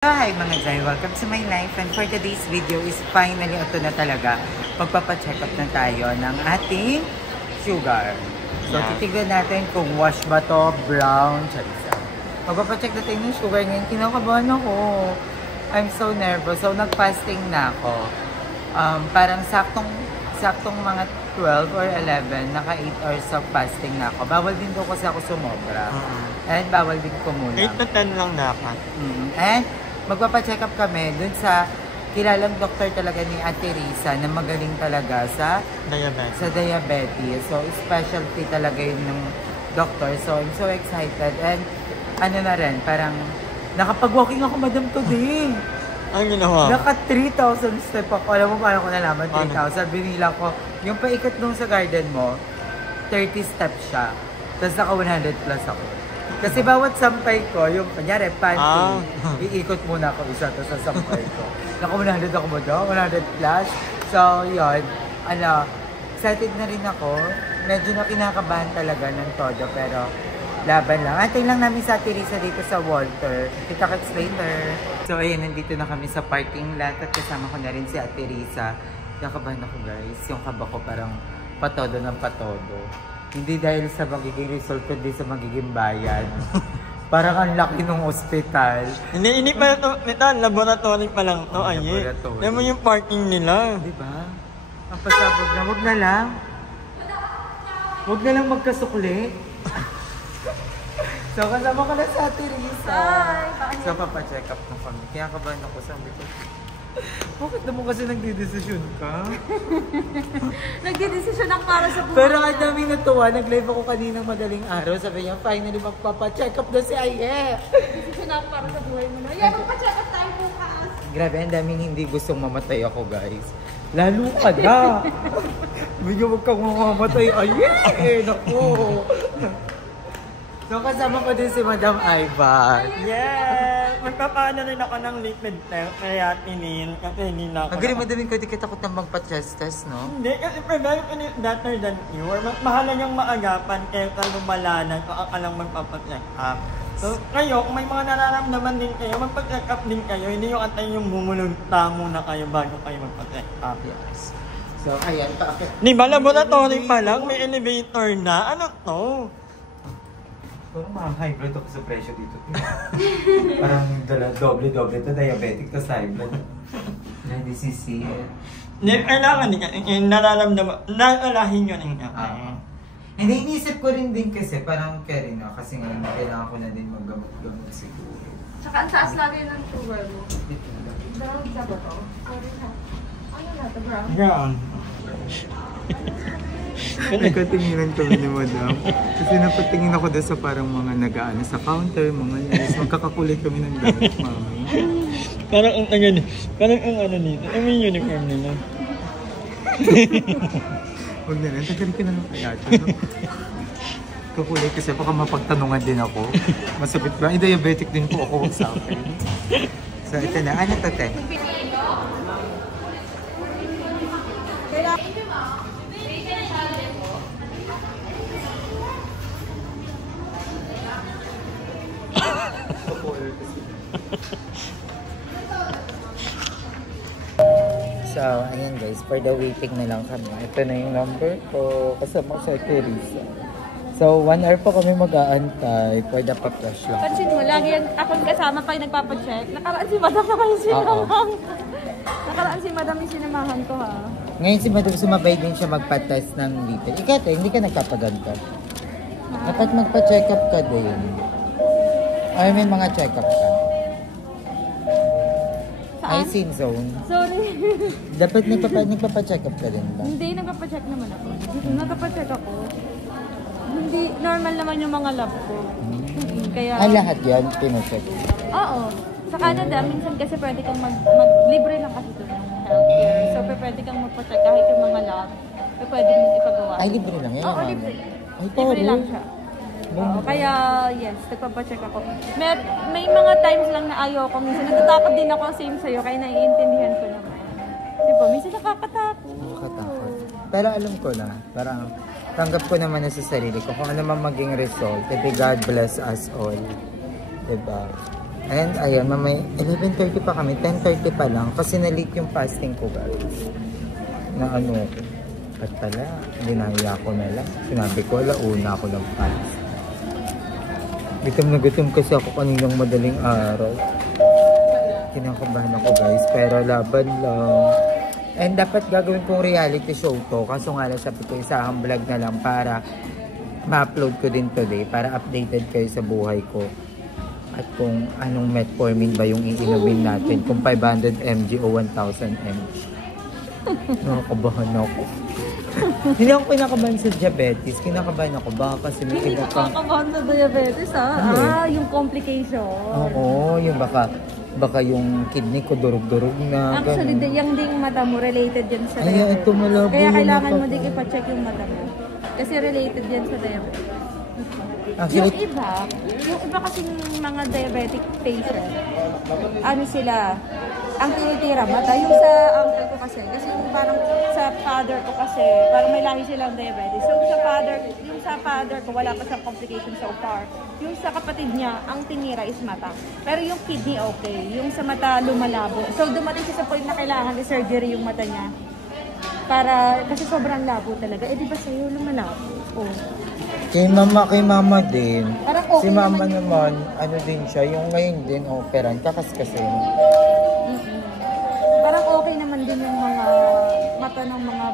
Hi mga Jai! Welcome to my life, and for today's video is finally ito na talaga. Magpapacheck up na tayo ng ating sugar. So titignan natin kung wash ba to, brown, charisa. Magpapacheck natin yung sugar ngayon. Kinakabahan ako. I'm so nervous. So nag-fasting na ako. Parang saktong mga 12 or 11, naka 8 hours of fasting na ako. Bawal din daw kasi ako sumobra. And bawal din kumulang. 8 to 10 lang dapat. And magpapacheck up kami dun sa kilalang doktor talaga ni Ate Risa na magaling talaga sa diabetes. So, specialty talaga yun ng doktor. So, I'm so excited. And ano na rin, parang nakapag-walking ako, madam, today. Ano ginawa? Naka 3,000 step ako. Alam mo paano ko nalaman? 3,000. Binila ko. Yung paikot nung sa garden mo, 30 steps siya. Tapos naka 100 plus ako. Kasi bawat sampay ko, yung kanyari, panty, iikot muna ako isa to sa sampay ko. Naka 100 ako mo daw, 100 plus. So, yun. Excited na rin ako. Medyo na kinakabahan talaga ng todo, pero laban lang. Antayin lang namin sa Ate Risa dito sa Walter. Kita-kits later. So, ayan, nandito na kami sa parking lot at kasama ko na rin si Ate Risa. Kinakabahan ako, guys. Yung kaba ko parang patodo ng patodo. Hindi dahil sa magiging result, kundi sa magiging bayan. Parang ang laki ng ospital. Hindi pa ito, laboratory pa lang. No, aye. Alam mo yung parking nila. Diba? Ang pasabog na, wag na lang. Wag na lang magkasukli. So, kasama ko na sa Ate Risa. So, papacheck up na kami. Kaya kabahan ako sa ambito. Bakit naman kasi nagdidesisyon ka? Nagdidesisyon ako para sa buhay. Pero ang daming natuwa. Nag-live ako kaninang madaling araw. Sabi niya, finally magpapacheck up na si Aye. Nagdidesisyon ako para sa buhay mo. Yan, magpa-check up tayo bukas. Grabe, ang daming hindi gustong mamatay ako, guys. Lalo ka na. Bigyan wag kang mamamatay. Aye! Naku! So, kasama ko din si Madam Ivan. Yes! Magpapaano rin ako ng liquid creatinine kasi hindi na ako. Ang galing, madaming ko, di kita takot na magpa-chest test, no? Hindi, kasi prevent ko better than you. Mas mahala niyang maagapan kaysa lumalanan kung ka lang magpapacheck up. So, kayo, kung may mga nararamdaman din kayo, magpa-check up din kayo. Hindi yung antayin yung bumulunta muna kayo bago kayo magpa-check up. Yes. So, ayan. Di ba, laboratory pa lang? May elevator na? Ano to? Parang mga high blood ako sa presyo dito. Parang doble-doble ito. Diabetic to high blood. Na-DCC. Hindi, kailangan din. Nararamdaman. Nalalahin yun yung Hindi, iniisip ko rin din kasi parang carry na. Kasi ngayon, kailangan ko na din maggamot-gamot siguro. Tsaka ang taas lagi ng sugar mo. Dito na. Brown sa ba to? Sorry ha. Ano na ito, brown? Brown. Nagkatinginan kami ni Madam. Kasi napatingin ako doon sa parang mga nag-aano sa counter, mga nurse. Magkakakulit kami ng gamit, mami. Parang ang ano nito. Ano yung uniform nila? Huwag na lang. Tagal ka na lang kaya ito. No? Kakulit kasi baka mapagtanungan din ako. Masabit ba? Diabetic din po ako, wag sa akin. So ito na. Ano to, te? So, ayan guys, for the waiting na lang kami. Ito na yung number ko, kasama sa Ate Risa. So, 1 hour pa kami mag-aantay for the pa-flash lang. Pansin mo, lagi yan akong kasama pag nagpapacheck. Nakaraan si Madam naman yung sinamahan. Nakaraan si Madam yung sinamahan ko ha. Ngayon si Madam sumabay din siya magpa-test ng lipid. Ikaw, hindi ka nagpapaganto. Dapat magpa-check up ka din. Ay, may mga check up ka. Ay, sin zone. Sorry. Dapat nagpapa-check up ka din ba? Hindi, nagpapacheck naman ako. Nagpapacheck ako. Hindi, normal naman yung mga lab ko. Kaya... Lahat yan, pinacheck. Oo. Sa Canada, minsan kasi pwede kang libre lang kasi ito ng healthcare. So, pwede kang magpacheck kahit yung mga lab. Pwede mong ipagawa. Ay, libre lang yan? Oo, libre. Ay, libre lang siya. Oo, kaya yes, nagpapacheck ako. May mga times lang na ayoko. Minsan natatakot din ako, same sa'yo, kaya naiintindihan ko naman. Diba? Minsan nakakatakot. Nakakatakot. Pero alam ko na, parang tanggap ko naman na sa sarili ko kung ano man maging result. Kasi God bless us all. Diba? And ayun, mamay 11:30 pa kami, 10:30 pa lang kasi na-late yung fasting ko guys. Na ano, at pala, dinaya ko na lang. Sinabi ko, una ako ng fast. Gutom na gutom kasi ako kaninang madaling araw. Kinakabahan ako guys, pero laban lang. And dapat gagawin kong reality show to. Kaso nga lang sabi ko, isang vlog na lang para ma-upload ko din today. Para updated kayo sa buhay ko. At kung anong metformin ba yung iinumin natin. Kung 500 mg o 1000 mg. Nakakabahan ako. Hindi ako kinakabahan sa diabetes. Kinakabahan ako. Baka kasi may Hindi iba ka kakabahan sa diabetes yung complication. Oo, yung baka yung kidney ko durog-durog na. Actually, yung ding mata mo related yan sa Ay, diabetes. ito malabo. Kaya kailangan mo din ipa-check yung mata mo. Kasi related yan sa diabetes. Actually, Yung iba kasing mga diabetic patient, ano sila, ang tinitira mata. Yung sa uncle ko kasi yung parang sa father ko kasi, parang may lahi silang diabetes. So yung sa father ko, wala pa siyang complication so far. Yung sa kapatid niya, ang tinira is mata. Pero yung kidney okay, yung sa mata lumalabo. So dumating siya sa point na kailangan i-surgery yung mata niya. Kasi sobrang labo talaga. Eh di ba sa'yo lumalabo? Oh. kay mama din. Parang okay Si mama naman, ano din siya, yung ngayon din, operan, kaskasin. Parang okay naman din yung mga mata ng mga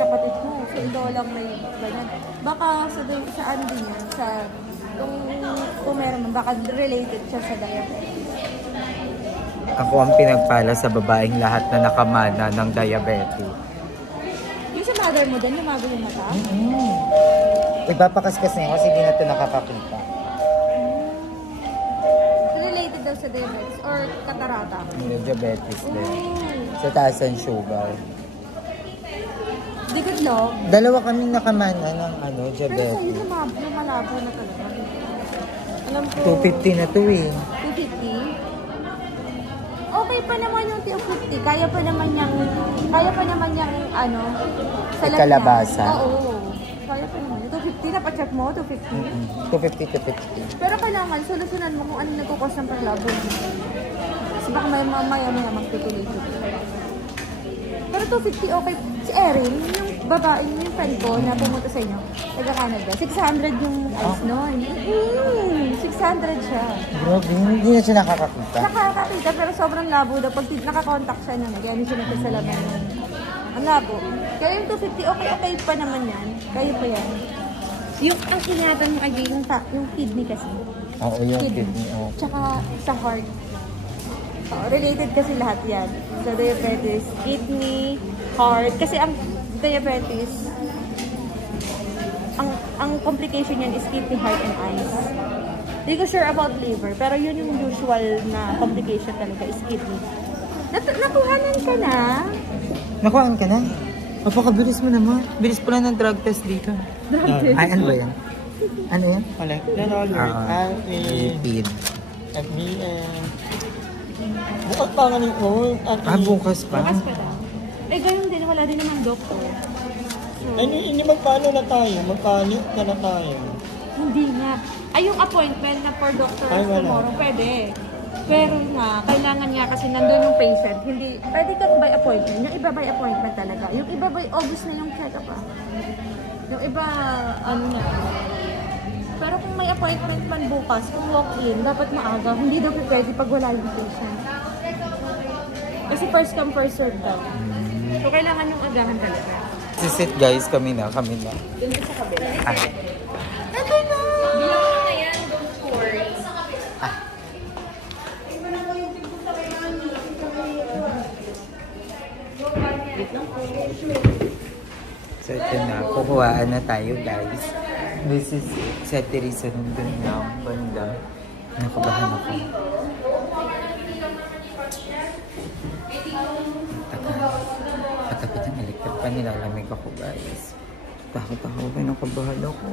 kapatid mo. So, ikaw lang may ganyan. Baka sa ano din yan, kung meron man, baka related siya sa diabetes. Ako ang pinagpala sa babaeng lahat na nakamana ng diabetes. Yung sa mother mo din, lumago yung mata? Ipapakaskas na yun kasi di na ito nakakakita. Related daw sa diabetes or katarata? Yung diabetes din. Sa taas ang sugar. Di good long? Dalawa kaming nakamana ng Pero diabetes. sa'yo lumalabo na talaga. Alam ko. 250 na to eh. 250? Okay pa naman yung 250. Kaya pa naman yung salat Kalabasa. niya. Oo. Kaya pa naman. 250 na pa-check mo? 250? 250. Pero kailangan, solusyonan mo kung ano nagkukos ng paglabo. Kasi baka may mamaya magtutuloy. Pero 250 okay. Si Erin, yung babae, yung friend ko na pumunta sa inyo, taga-Canada. 600 yung ice noon. 600 siya. Grabe, hindi na siya nakakakita. Nakakakita pero sobrang labo daw. Pag nakakontakt siya naman, kaya hindi siya nagkasalaman. Ang labo. Kaya yung 250, okay pa naman yan. Kaya pa yan. Yung ang ingatan niya kay yung kidney kasi. Oo, yung kidney. Oh. Tsaka sa heart. Related kasi lahat yan. Sa diabetes, kidney, heart. Kasi ang diabetes, ang complication yan is kidney, heart, and eyes. Hindi ko sure about liver, pero yun yung usual na complication talaga is kidney. Nakuhanan ka na? Nakuhaan ka na? Napakabilis mo naman. Bilis pala ng drug test dito. Drug test? Ay, ano ba yan? Ano yan? Cholesterol, uric acid, Lipid. FBM. Bukas pa nga ng Bukas pa? Bukas pa daw. Eh, ganun din. Wala din naman doktor. Hindi magpaano na tayo? Magpanik na tayo. Hindi nga. Ay, yung appointment na for doctor Ay, wala. tomorrow, pwede. Pero nga, kailangan nga kasi nandun yung patient. Hindi, pwede kang by appointment. Yung iba by appointment talaga. Yung iba by August na yung check-up Yung iba, ano na. Pero kung may appointment man bukas, kung walk-in, dapat maaga. Hindi daw pwede pag wala yung patient. Kasi first come, first serve daw. So, kailangan yung agahan talaga. Sisit guys, kami na. Dito sa kabila. Ito na! Bilang mo na yan, don't worry. So ito na, kukuhaan na tayo guys. This is sa Teresa nandun na banda. Nakabahan ako. Patapit ang electric pa, nilalamig ako guys. Takot ako, nakabahan ako.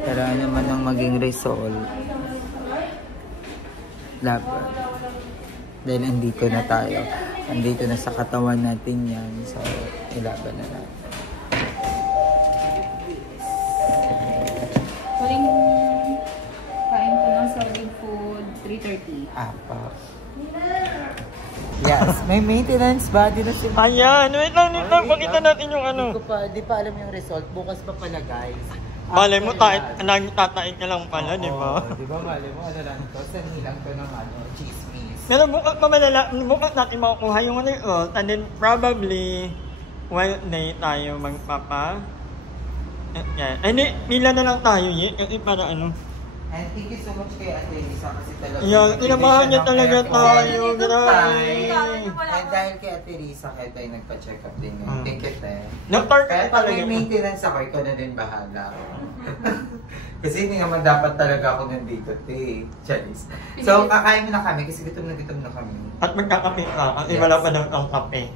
Pero ano man ang maging result, laban. Dahil andito na tayo. Andito na sa katawan natin yan. So, ilaban na natin. Kain ko ng solid foods. 3:30. Apa. Yes, may maintenance body na si Ayan, wait lang. Pakita natin yung ano. Di pa alam yung result. Bukas pa pala, guys. Malay mo, After yan. tatain ka lang pala, di ba? Oo, di ba, malay mo, ano lang to? Sanilang to ng chismis. Pero bukas natin makukuha yung result, and then probably, Wednesday tayo magpapa. Yeah. Hindi, pila na lang tayo, kasi para ano. And thank you so much kay Ate Risa kasi talaga. Yeah, tinamahan niya talaga tayo. Grabe. And dahil kay Ate Risa, kaya tayo nagpa-check up din ngayon. Thank you, te. Doctor Kaya ka pag talaga. may maintenance ako, ikaw na din bahala. Kasi hindi naman dapat talaga ako nandito, te. Charis. So, kakain mo na kami kasi gutom na kami. At magkakape ka, kasi wala pa daw ang kape.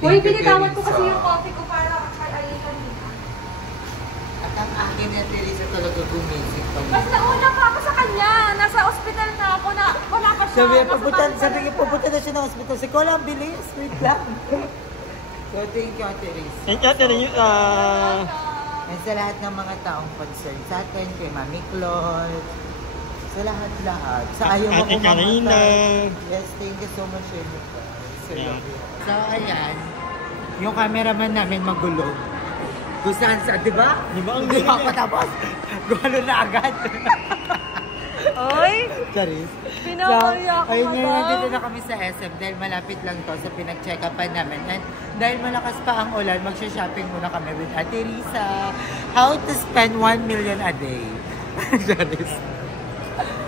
Uy, binitawan ko kasi yung coffee ko para kay Aye kanina. At ang akin ni Ate Risa talaga gumising pa niya. Mas nauna pa ako sa kanya. Nasa ospital na ako na wala pa siya. Sabi niya, pupunta na siya ng hospital. Sige, wala, ang bilis. Wait lang. So, thank you, Ate Risa. Thank you, Ate Risa. And sa lahat ng mga taong concerned sa atin, kay Mami Claude, sa lahat. Sa ayaw mo Ate Karina. kumamatay. Yes, thank you so much. So, ayan. Yung cameraman namin magulog. Kung saan, di ba? Di ba ang Hindi galing pa tapos. Gulo na agad. Oy, Charis. Pinakaya ko, ayun nga, madam. nandito na kami sa SM dahil malapit lang to sa pinag-check-upan namin. And dahil malakas pa ang ulan, magsha-shopping muna kami with Ate Risa. How to spend 1 million a day. Charis.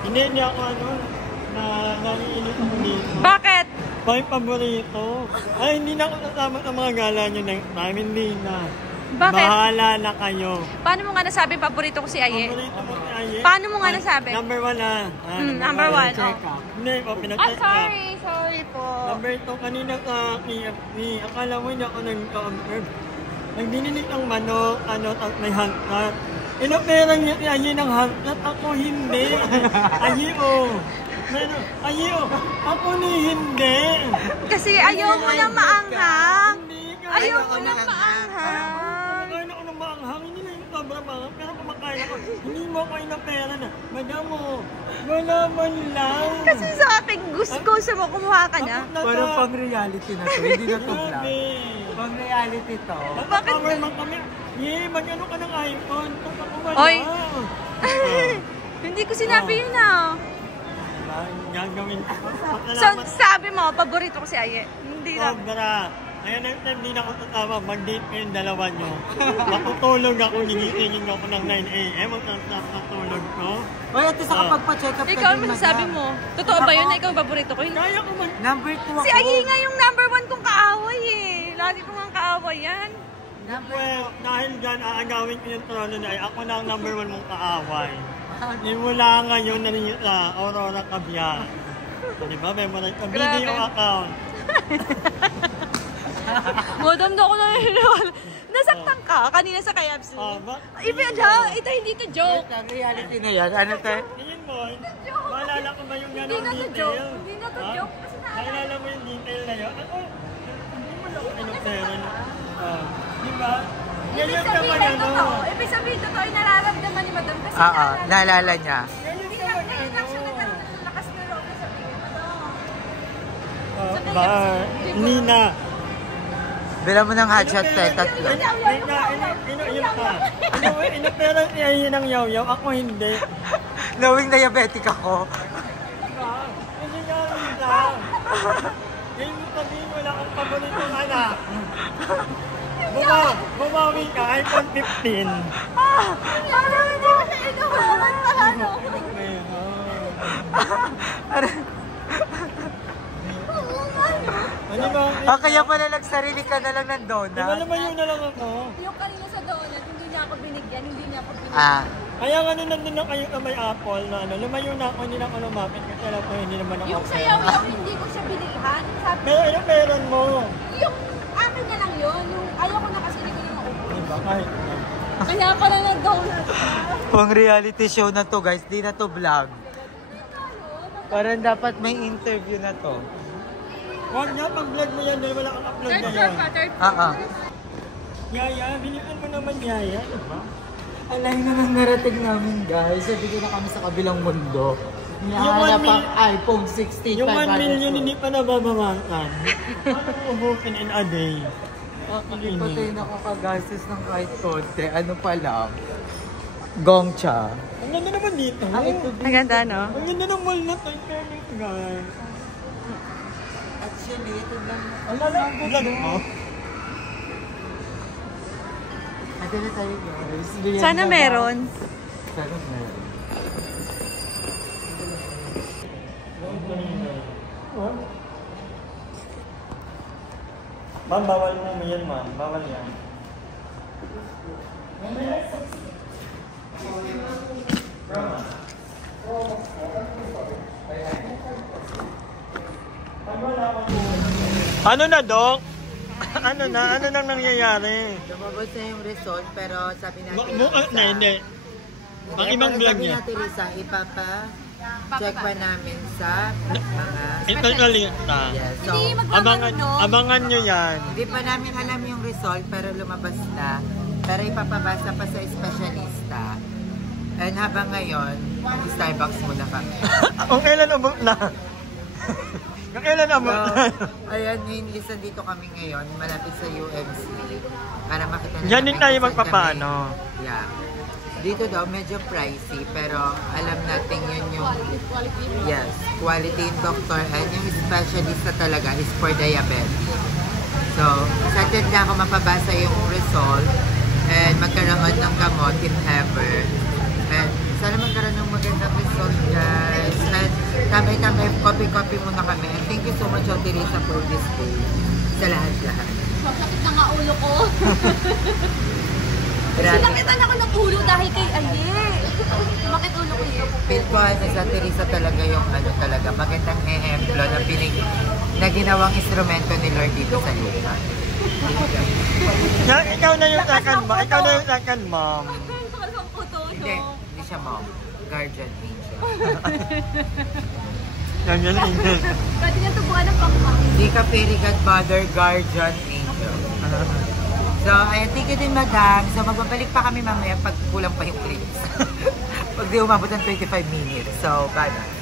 Hindi ako naiinit ako dito. bakit? May paborito. Ay, hindi na ako kasama sa mga gala nyo next time. Hindi na. Bakit? Bahala na kayo. Paano mo nga nasabi paborito ko si Aye? Paborito mo si Aye? Paano mo nga nasabi? Number 1 na. Number one, Check oh. up. Hindi po, Ah, pinag-check up. sorry po. Number 2, kanina sa KFC. Akala mo hindi ako nag-observe. Nagdininig ng manok, at may hangkat. Inaperang niya si Aye ng hangkat. Ako hindi. Aye, oh. Aye, oh. Ako ni hindi. Kasi ayaw mo na maanghang. Hindi ka. Ayaw mo na maanghang. Kumakain ako ng maanghang, hindi na yung sobrang maanghang, pero kumakain ako, hindi mo ako inapera na, madam mo, wala man lang. Kasi sa akin, gusto mo kumuha ka na. Parang pang reality na to. Hindi na to vlog. Grabe. Pang reality to. Bakit? Power man kami, mag-ano ka ng iPhone, tapos ako wala. Oy. Hindi ko sinabi yun ah. Gagawin ko. So, sabi mo, paborito ko si Aye. Hindi na. Sobra. Ngayon, next time, hindi na ako tatama. Mag-date kayong dalawa nyo. Matutulog ako, gigisingin ako ng 9 a.m. Ang natulog ko. Oy, ito sa kapag pa-check up ka Ikaw din, ang masasabi madam. mo. Totoo ba yun na ikaw paborito ko? Kaya ko man. Number 2 ako. Si Aye nga yung number 1 kong kaaway eh. Lagi ko nga kaaway yan. Well, dahil dyan, aagawin ko yung trono na ay ako na ang number 1 mong kaaway. Mula ngayon na rin sa Aurora Caviar. So, di ba, memorize ko video account. Madam na ako naniniwala. Nasaktan ka kanina sa KFC. Ba? Ito hindi to joke. Ang reality na yan. Ano to? Tingin mo, maalala ko ba yung Hindi gano'ng na to detail? joke. Hindi na to Ha? joke. Kasi Naalala mo yung detail na yun? Ako, hindi mo lang ako pinupera na. Di ba? ibig Ganyan sabihin naman ay ano. totoo. Ibig sabihin totoo yung nararamdaman ni Madam. Kasi Oo, naalala niya. Hindi lang siya nagkaroon ng lakas ng loob na sabihin mo. Ba, hindi na. Bila mo ng hotshot tayo, tatlo. Inuim ka. Inopera niya yun ng yaw-yaw. Ako hindi. Knowing diabetic ako. Kasi nga lang. Ngayon mo sabihin wala kang paboritong anak. Bumawi ka, iPhone 15. Ano, hindi ko siya inuwalan pala, no? Ano ba? Kaya pala nagsarili ka na lang ng Di ba donut. lumayo na lang ako? Yung kanina sa donut, hindi niya ako binigyan, hindi niya ako binigyan. Kaya nga nandun na kayo na may apple na ano, lumayo na ako, hindi na ako lumapit kasi alam ko hindi naman ako Yung sayaw-yaw, hindi ko siya binigyan. Sabi, Pero ano meron mo? yung akin na lang yun. Yung ayaw ko na kasi hindi ko na maubos. Diba kahit Kaya pala nag-donut. Pang reality show na to guys, di na to vlog. Parang dapat may interview na to. Huwag nga, pag-vlog mo yan dahil wala kang upload na yan. Yaya, bilisan mo naman Yaya, diba? Alay na nang narating namin guys. Sabi ko na kami sa kabilang mundo. Hinahanap ang iPhone 16. Yung 1 million hindi pa nababawasan. Ano ubukin in a day? Hindi pa tayo nakakagastos ng kahit konti. Ano pa lang? Gongcha. Ang ganda naman dito. Ang ganda, no? Ang ganda ng mall na to. Guys. Actually, ito lang. Ang lalag mo. Ito na tayo guys. Sana meron. Sana meron. Ma'am, bawal mo yan, ma'am. Bawal yan. Ano na, Dok? Ano na? Ano nang nangyayari? Lumabas na yung result pero sabi natin Hindi. Ang ibang vlog niya. Sabi natin Risa, check pa namin sa mga... Italita. Yes, so, Abangan nyo yan. hindi pa namin alam yung result pero lumabas na. Pero ipapabasa pa sa espesyalista. And habang ngayon, Starbucks muna kami. Kung kailan abot na? Kung kailan abot na? Ayan, nilista dito kami ngayon, malapit sa UMC. Para makita na Yan din tayo kung saan magpapaano. kami. Yeah. Dito daw, medyo pricey, pero alam natin yun yung... Yes, quality yung doctor and yung specialista talaga is for diabetes. So, excited na ako mapabasa yung result and magkaroon ng gamot if ever. And sana magkaroon ng magandang result, guys. And tambay-tambay, copy-copy muna kami. And thank you so much, Teresa, for this day. Sa lahat-lahat. Sakit na nga ulo ko. Grabe. Sinakitan ako ng ulo dahil kay Aye. Bakit ulo ko yun? Feel ko sa Teresa talaga yung ano talaga, magandang ehemplo na ginawang instrumento ni Lord dito sa lupa. Ikaw na yung second, ma'am. Ikaw na yung second, ma'am. Hindi siya mom. Guardian angel. Yan yun, angel. Pwede niya tubuan ng pangpang. Hindi ka fairy godmother, guardian angel. So, ayun, thank you din, madam. So, magbabalik pa kami mamaya pag kulang pa yung clips. Pag di umabot ng 25 minutes. So, bye-bye.